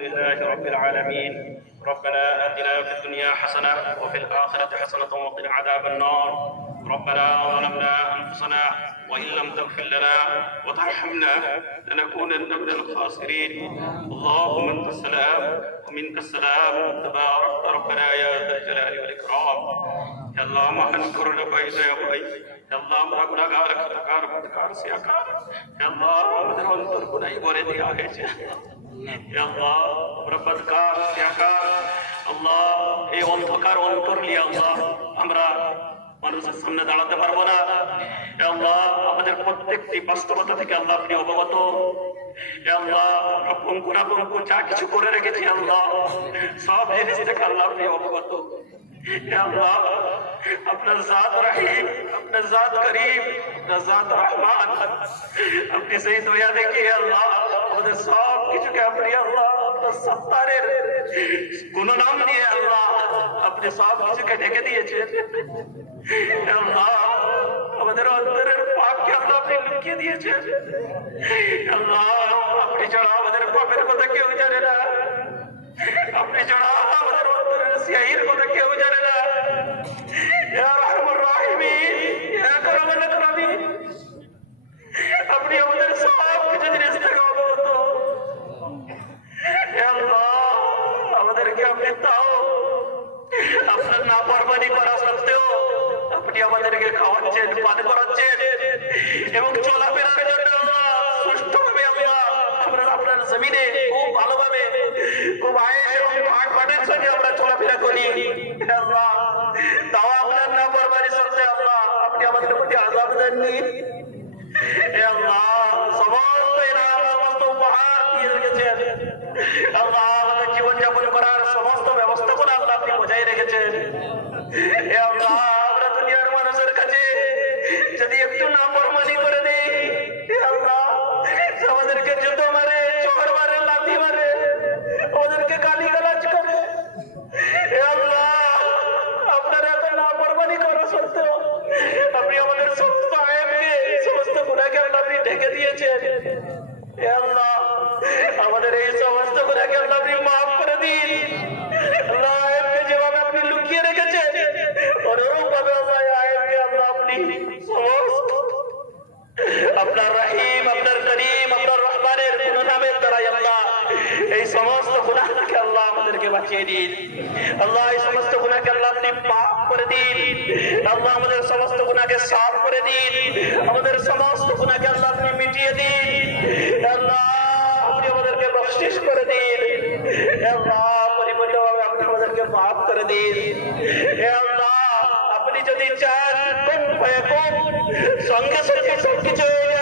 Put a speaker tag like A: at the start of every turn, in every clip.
A: لله رب العالمين. ربنا آتنا في الدنيا حسنة وفي الآخرة حسنة وقنا عذاب النار. ربنا ظلمنا أنفسنا وإن لم تغفر لنا وترحمنا لنكونن من الخاسرين. اللهم أنت السلام ومنك السلام. تبارك ربنا يا ذا الجلال والإكرام. يا الله ما أنكر لبيت يا بي يا الله ما أقول أكارك أكارك أكارك يا الله ما أنكر لبيت يا بي কিছু করে রেখেছি আল্লাহ সব জিনিস থেকে আপনি অবগত আপনার জাত রহিম আপনার জাত করিম আপনার জাত রহমান আপনি সেই দয়া দেখিয়ে আল্লাহ আমাদের সব কিছুকে আপনি আল্লাহ আপনার সত্তারের কোন নাম দিয়ে আল্লাহ আপনি সব কিছুকে ঢেকে দিয়েছেন। আল্লাহ আমাদের অন্তরের পাপকে আল্লাহ আপনি লুকিয়ে দিয়েছেন। আল্লাহ, আপনি ছাড়া আমাদের পাপের কথা কেউ জানে না। আপনি ছাড়া আমাদের অন্তরের সিয়াহির কথা কেউ জানে না ইয়া রাহমান রাহিমিন ইয়া কারামান আকরামিন আপনি আমাদের সব কিছু জিনিস থেকে অবগত হে আল্লাহ আমাদেরকে আপনি তাও আপনার না পরবানি করা সত্ত্বেও আপনি আমাদেরকে সমস্ত দিয়ে রেখেছেন। আল্লাহ আমাদের জীবনযাপন করার সমস্ত ব্যবস্থাপনা আল্লাহ আপনি বজায় রেখেছেন। আল্লাহ, আমরা দুনিয়ার মানুষের কাছে যদি একটু নাফরমানি করে দিই আল্লাহ, আমাদেরকে জুতো মারে, চোর মারে, লাথি মারে, আমাদেরকে গালি গালাজ করে আল্লাহ, আপনার এত নাফরমানি করা সত্ত্বেও আপনি আমাদের সমস্ত আয়ামকে সমস্ত গুণাকে আপনি ঢেকে দিয়েছেন। আমাদের এই সমস্ত গুণাকে আল্লাহ আপনি মাফ করে দিন। যেভাবে আপনি লুকিয়ে রেখেছেন অনুরূপ ভাবে আপনি আপনার রহিম, আপনার করিম, আপনার রহমানের কোন নামের দ্বারাই আল্লাহ এই সমস্ত গুনাহ থেকে আল্লাহ আমাদেরকে বাঁচিয়ে দিন। আল্লাহ, এই সমস্ত গুনাহকে আল্লাহ আপনি পাপ করে দিন। আল্লাহ, আমাদের সমস্ত গুনাহকে সাফ করে দিন। আমাদের সমস্ত গুনাহকে আল্লাহ আপনি মিটিয়ে দিন আল্লাহ আপনি আমাদেরকে বখশিশ করে দিন আল্লাহ, পরিপূর্ণভাবে আপনি আমাদেরকে মাফ করে দিন। হে আল্লাহ, আপনি যদি চান সঙ্গে সঙ্গে সবকিছু হয়ে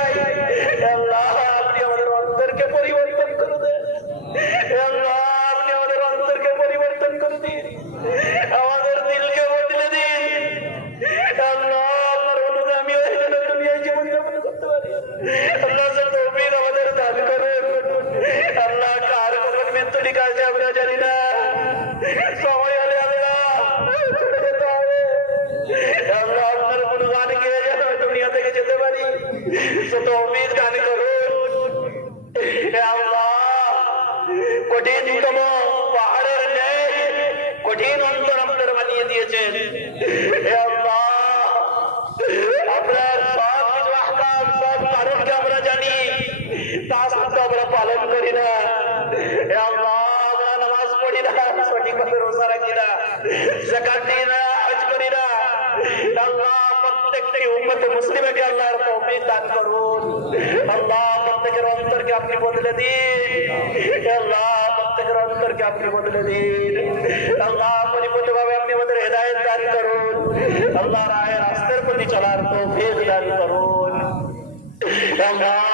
A: তা সত্ত্বেও আমরা পালন করি না। আল্লাহ, আমরা নামাজ পড়ি না, সঠিকভাবে রোজা রাখি না জাকাত দিই না, হজ করি না। আল্লাহ প্রত্যেকটি উম্মতে মুসলিমকে আল্লাহর তৌফিক দান করুন। আল্লাহ প্রত্যেকের অন্তরকে আপনি বদলে দিন। আল্লাহ প্রত্যেকের অন্তরকে আপনি বদলে দিন। আল্লাহ পরিপূর্ণভাবে আপনি আমাদের হেদায়েত দান করুন। আল্লাহ রায়ের রাস্তার প্রতি চলার তৌফিক দান করুন। আল্লাহ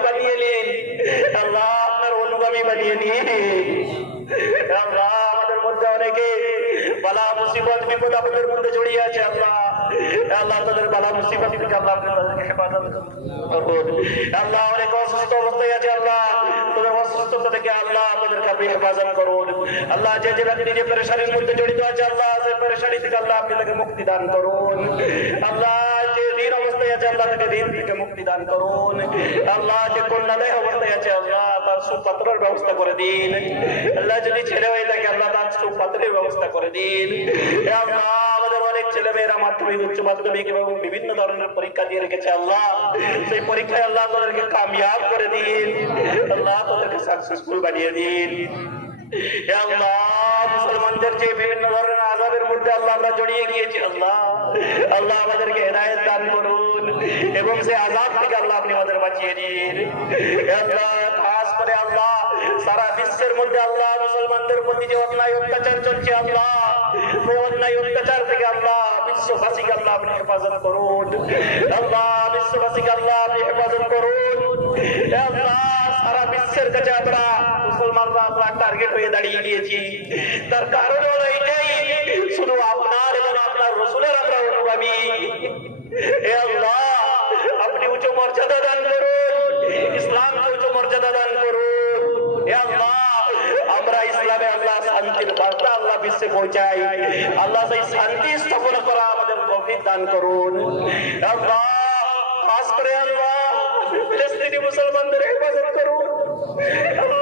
A: বানিয়ে নিন। আল্লাহ আপনার অনুগামী বানিয়ে নিয়ে আল্লাহ আমাদের মধ্যে অনেকে বালা মুসিবত, বিপদ মধ্যে জড়িয়ে আছে, আল্লাহ। আল্লাহ আপনি তাকে মুক্তি দান করুন। আল্লাহ দিন অবস্থায় আছে, আল্লাহ তাকে দিন থেকে মুক্তি দান করুন। আল্লাহ যে কন্যালয় অবস্থায় আছে, আল্লাহ তার সুপাত্রের ব্যবস্থা করে দিন। আল্লাহ যদি ছেলে হয়ে থাকে, আল্লাহ তার সুপাত্রের ব্যবস্থা করে মেয়েরা বিভিন্ন ধরনের পরীক্ষা দিয়ে রেখেছে পরীক্ষায় করে দিন। বানিয়ে দিন। আল্লাহ মুসলমানদের যে বিভিন্ন ধরনের আজাবের মধ্যে আল্লাহ আমরা জড়িয়ে গিয়েছি। আল্লাহ আল্লাহ আমাদেরকে হেদায়ত দান করুন এবং সেই আজাব থেকে আল্লাহ আপনি আমাদের বাঁচিয়ে দিন। খাস করে আল্লাহ, সারা বিশ্বের মধ্যে আল্লাহ মুসলমানদের প্রতি যে অন্যায় অত্যাচার চলছে, আল্লাহ অন্যায় অত্যাচার থেকে আল্লাহ বিশ্ববাসীকে আল্লাহ আপনি হেফাজত করুন। আল্লাহ, বিশ্ববাসীকে আল্লাহ আপনি হেফাজত করুন। আল্লাহ, সারা বিশ্বের কাছে আমরা মুসলমানরা আমরা টার্গেট হয়ে দাঁড়িয়ে গিয়েছি। তার কারণ হলো এটাই শুধু আপনার এবং আপনার রসুলের আমরা অনুগামী। হে আল্লাহ, আপনি উচ্চ মর্যাদা দান করুন, ইসলামকে উচ্চ মর্যাদা দান করুন। হে আল্লাহ, আমরা ইসলামে আল্লাহ শান্তির বার্তা আল্লাহ বিশ্বে পৌঁছাই। আল্লাহ সেই শান্তি স্থাপন করা আমাদের গভীর দান করুন। আল্লাহ, খাস করে আল্লাহ, ফিলিস্তিনি মুসলমানদের হেফাজত করুন। আল্লাহ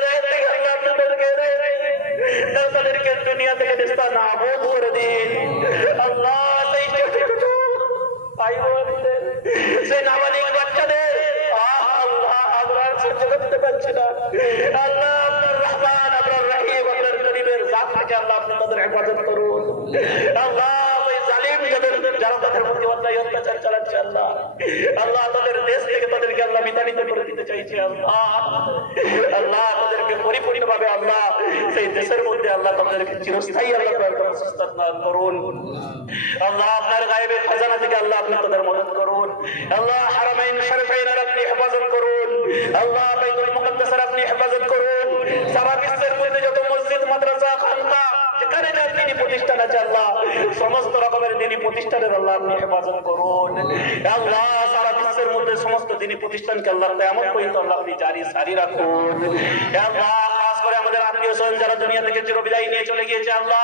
A: দুনিয়া থেকে নিস্তা নাবুদ করে দিন আল্লাহ সেই ছোট ছোট ভাই বোনদের সেই হেফাজত করুন আল্লাহ ওই জালিম যাদের যারা তাদের প্রতি অন্যায় অত্যাচার চালাচ্ছে আল্লাহ। তাদের দেশ থেকে তাদেরকে আল্লাহ বিতাড়িত করে দিতে চাইছে, আল্লাহ। আল্লাহ তাদেরকে পরিপূর্ণভাবে আল্লাহ সেই দেশের মধ্যে আল্লাহ তাদেরকে চিরস্থায়ী আল্লাহ করুন। আল্লাহ আপনার গায়েবের খাজানা থেকে আল্লাহ আপনি তাদের মদত করুন। আল্লাহ হারামাইন শরীফাইনের আপনি হেফাজত করুন। আল্লাহ আপনি হেফাজত করুন। সারা বিশ্বের মধ্যে যত মসজিদ মাদ্রাসা খানকা যেখানে যার দিনী প্রতিষ্ঠান আছে আল্লাহ সমস্ত রকমের দিনী প্রতিষ্ঠানের আল্লাহ আপনি হেফাজত করুন। আল্লাহ সারা বিশ্বের মধ্যে সমস্ত দিনী প্রতিষ্ঠানকে আল্লাহ পর্যন্ত আল্লাহ আপনি জারি সারি রাখুন। যারা দুনিয়া থেকে চলে আমরা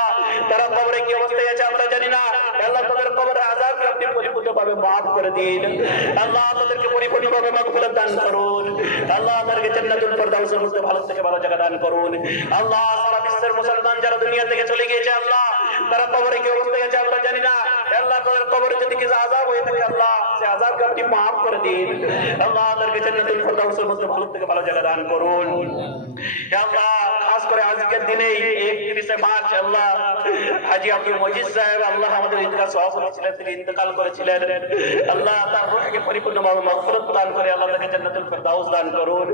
A: আল্লাহ সারা বিশ্বের মুসলমান যারা দুনিয়া থেকে চলে গিয়েছে, আল্লাহ তারা কবরে কি অবস্থা গেছে আমরা জানি না। আল্লাহ তাদের কবরে যদি কিছু আজাব হয়ে থাকে, আল্লাহ সে আজাবকে আপনি মাফ করে দিন। আল্লাহ তাদেরকে জান্নাতুল ফেরদাউসের মধ্যে ভালো থেকে ভালো জায়গা দান করুন। আল্লাহ করে আজকের দিনে একত্রিশে মার্চ আল্লাহ হাজি আব্দুল মজিদ সাহেব, আল্লাহ আমাদের ইতিহাস সভাপতি ছিলেন তিনি ইন্তেকাল করেছিলেন। আল্লাহ তার রুহকে পরিপূর্ণভাবে মাগফিরাত দান করে আল্লাহ তাকে জান্নাতুল ফেরদাউস দান করুন।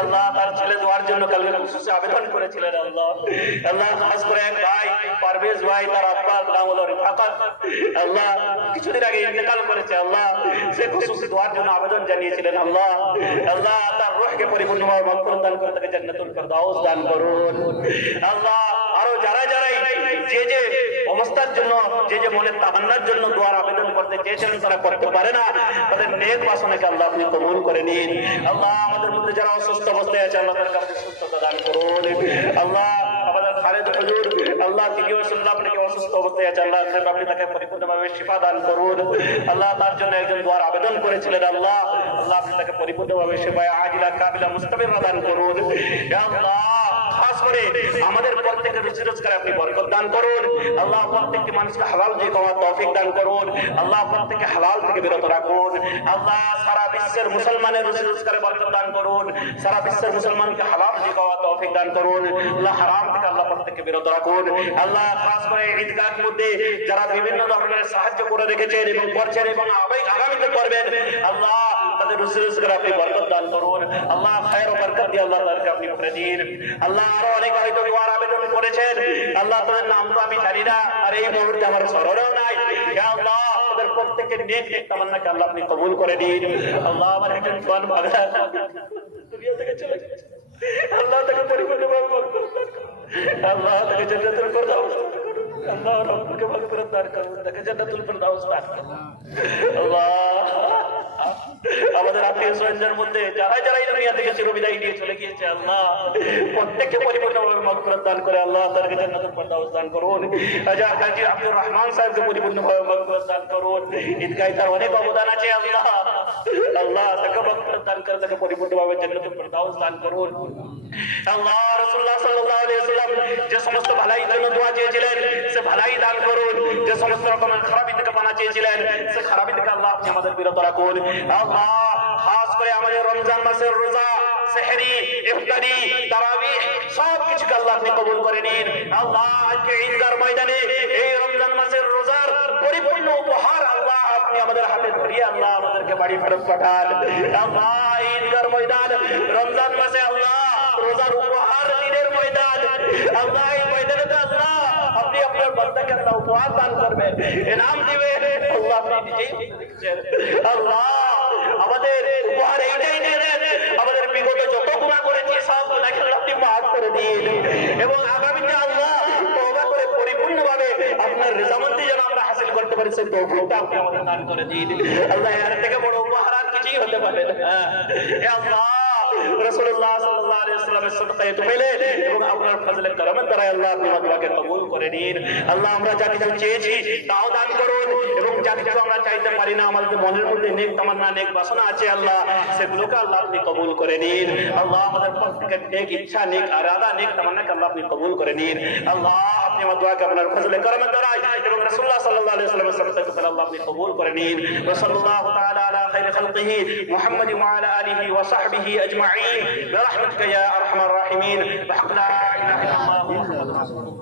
A: আল্লাহ তার ছেলে দোয়ার জন্য কালকে খুশি আবেদন করেছিলেন আল্লাহ। আল্লাহ খাস করে এক ভাই, পারভেজ ভাই, তার আব্বার নাম হলো রিফাকাত। আল্লাহ কিছুদিন আগে ইন্তেকাল করেছে আল্লাহ। সে খুশি দোয়ার জন্য আবেদন জানিয়েছিলেন আল্লাহ। আল্লাহ তার রুহকে পরিপূর্ণভাবে মাগফিরাত দান করে তাকে জান্নাতুল ফেরদাউস দান করুন। আল্লাহ, আরও যারা যারাই যে যে অবস্থার জন্য, যে যে মনের তাহান্নার জন্য দোয়ার আবেদন করতে চেয়েছিলেন, তারা করতে পারে না। তাদের নেক বাসনাকে আল্লাহ আপনি কবুল করে নিন। আল্লাহ, আমাদের মধ্যে যারা অসুস্থ অবস্থায় আছে, আল্লাহ সুস্থতা দান করুন। আল্লাহ, আমাদের খালেদ আল্লাহ অসুস্থ অবস্থায় আছে আল্লাহ আপনি তাকে পরিপূর্ণভাবে শিফা দান করুন। আল্লাহ, তার জন্য একজন দোয়ার আবেদন করেছিলেন, আল্লাহ আল্লাহ, আপনি তাকে পরিপূর্ণভাবে সেবায় আজিলা কাবিলা মুস্তাবির দান করুন। আল্লাহ করে আমাদের প্রত্যেকের রোজগারে আপনি বরকত দান করুন। আল্লাহ মানুষকে হালাল দান করুন। আল্লাহ প্রত্যেককে হালাল থেকে বিরত রাখুন। আল্লাহ সারা বিশ্বের মুসলমানের রোজগারে বরকত দান করুন। সারা বিশ্বের মুসলমানকে হালাল দান করুন। আল্লাহ হারাম থেকে থেকে বিরত রাখুন। আল্লাহ খাস করে ঈদগাহ মধ্যে যারা বিভিন্ন ধরনের সাহায্য করে রেখেছেন এবং করছেন এবং আগামীতে করবেন, আল্লাহ তাদের রুজি রোজগার আপনি বরকত দান করুন। আল্লাহ খায়ের বরকত দিয়ে আল্লাহ তাদেরকে আপনি করে দিন। আল্লাহ আরও অনেক হয়তো দোয়ার আবেদন করেছেন। আল্লাহ তাদের নাম তো আমি জানি না, আর এই মুহূর্তে আমার স্মরণেও নাই। আল্লাহ তাদের প্রত্যেকের নেক নেক তামান্নাকে আল্লাহ আপনি কবুল করে দিন। আল্লাহ আমার একজন জোয়ান ভাগা দুনিয়া থেকে চলে গেছে। আল্লাহ তাকে পরিপূর্ণভাবে কবুল আল্লাহ তাকে জান্নাতুল ফেরদাউস আল্লাহ রব্বুকে মাগফিরাত দান করুন। তাকে জান্নাতুল ফেরদাউস দান করুন। আল্লাহ। থেকে আলাইহি ওয়াসাল্লাম যে সমস্ত দোয়া চেয়েছিলেন, সে ভালাই দান করুন। যে সমস্ত রকমের চেয়েছিলেন, সে আল্লাহ আপনি আমাদের বিরত রাখুন। আল্লাহ করে আমাদের রমজান মাসের রোজা, সেহরি, ইফতারি তারাবিহ সব আল্লাহ আপনি কবুল করে নিন। আল্লাহ আজকে ঈদগার ময়দানে এই রমজান মাসের রোজার পরিপূর্ণ উপহার আল্লাহ আপনি আমাদের হাতে ধরিয়ে আল্লাহ আমাদেরকে বাড়ি ফেরত পাঠান। আল্লাহ ঈদগার ময়দান, রমজান মাসে আল্লাহ রোজার উপহার ময়দান। আল্লাহ এই ময়দানে তো আল্লাহ আপনি আপনার বান্দাকে উপহার দান করবেন আল্লাহ আপনি আল্লাহ আমাদের উপহার এইটাই দেন আমাদের বিগত যত গুণা করেছি, সব গুণাকে আপনি মাফ করে দিন এবং আগামীতে আল্লাহ তওবা করে পরিপূর্ণভাবে আপনার রেজামন্দি যেন আমরা হাসিল করতে পারি, সেই তৌফিকটা আপনি আমাদের দান করে দিন। আল্লাহ এর থেকে বড় উপহার আর কিছুই হতে পারে না। আল্লাহ তাও দান করুন এবং যা আমরা চাইতে পারি আমাদের মনের মধ্যে তামান্না, নেক বাসনা আছে আল্লাহ, সেগুলোকে আল্লাহ আপনি কবুল করে নিন। আল্লাহ ইচ্ছা, নেক নেক তামান্নাকে আল্লাহ আপনি কবুল করে নিন। আল্লাহ আপনি আমার দোয়াকে আপনার ফজলে করমের দ্বারাই এবং রাসূলুল্লাহ সাল্লাল্লাহু আলাইহি ওয়াসাল্লামের সাথে করে আল্লাহ আপনি কবুল করে নিন ওয়া সাল্লাল্লাহু তাআলা আলা খাইরি খালকিহি মুহাম্মাদি ওয়া আলা আলিহি ওয়া সাহবিহি আজমাইন বিরহমাতিকা ইয়া আরহামার রাহিমিন ওয়া হাক লা ইলাহা ইল্লাল্লাহু মুহাম্মাদুর রাসূলুল্লাহ